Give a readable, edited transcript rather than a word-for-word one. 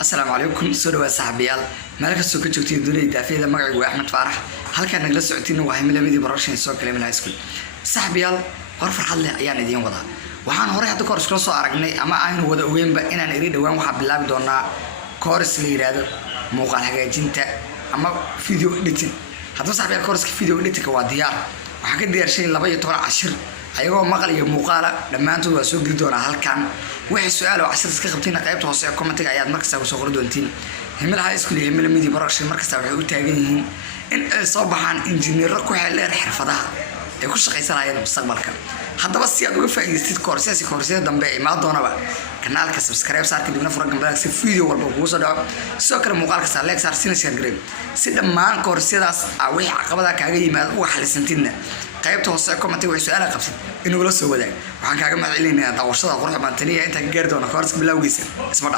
السلام عليكم سوري صاحبيال مالك سoo ka joogtiin dunida daafiyada magacaygu waa Axmed Faarax halkaan nagala socotiin waa himilamidii barashin soo kale meel school صاحبيال war farxad leh ayaan idin wadaa waxaan hore hadda koor isku soo aragnay ama aan wada ogeynba inaan iri dhawaan waxa bilaabi doonaa course la yiraahdo muuqaal hagaajinta ama video editing hadda صاحبيال course video editing waa diyaar waxa ka diyaarshay 12 cashir ayagoo maqal iyo muuqaala dhamaantood waa soo geli doonaa halkaan wixii su'aalo cashir iska qabtiin qaybta hoose comment-ga ayaad markasta soo qori doontiin himil high school iyo himil media production markasta waxay u taagan yihiin in ay soo baxaan injineero ku xeeldheer xirfadaha ay ku shaqaysanayaan mustaqbalka haddaba si aad uga faa'iidaystid koorsada dambe ee imaan doonaba kanaalka subscribe saar kadibna fura gambalka si video walba ugu soo dhaco sidoo kale muuqaalka saa like saar share gareeb si dhammaan koorsadaas wixii caqabada kaaga yimaado wax xalisantidna qaybta hoose comment-ga way su'aalo qabsan inuu la soo wadaag waxaan kaaga mahadcelinayaa daawashada quruxda maantaniya inta gaar doona course bilowgiisa isma